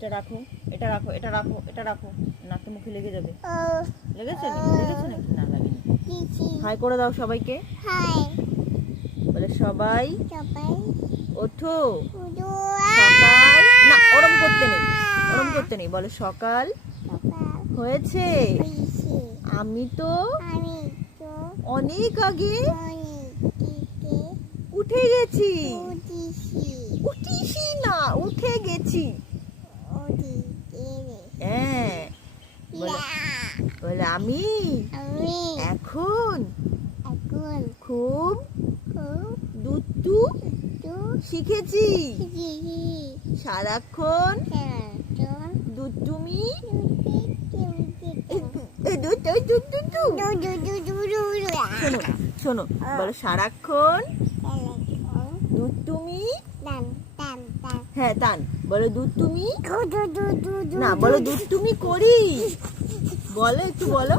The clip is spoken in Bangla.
এটা রাখো, এটা রাখো, এটা রাখো, এটা রাখো। নাকে মুখে লেগে যাবে। লেগেছে নাকি? লেগেছে নাকি? না লাগেনি। হাই করে দাও সবাইকে। হাই বলে সবাই সবাই ওঠো। উদুয়া সকাল না, ওরম করতে নেই, ওরম করতে নেই। বলে সকাল সকাল হয়েছে। হয়েছে আমি তো আমি তো অনেক আগে অনেক উঠে গেছি। উঠেছি উঠিসি না, উঠে গেছি। হ্যাঁ, বলে আমি আমি এখন এখন খুব খুব দুষ্টু তো শিখেছি। শিখেছি সারাক্ষণ সারাক্ষণ দুষ্টুমি শোনো শোনো, বলো সারাক্ষণ দুষ্টুমি। হ্যাঁ টান, বলো দুষ্টুমি না, বলো দুষ্টুমি করি। বলো একটু বলো।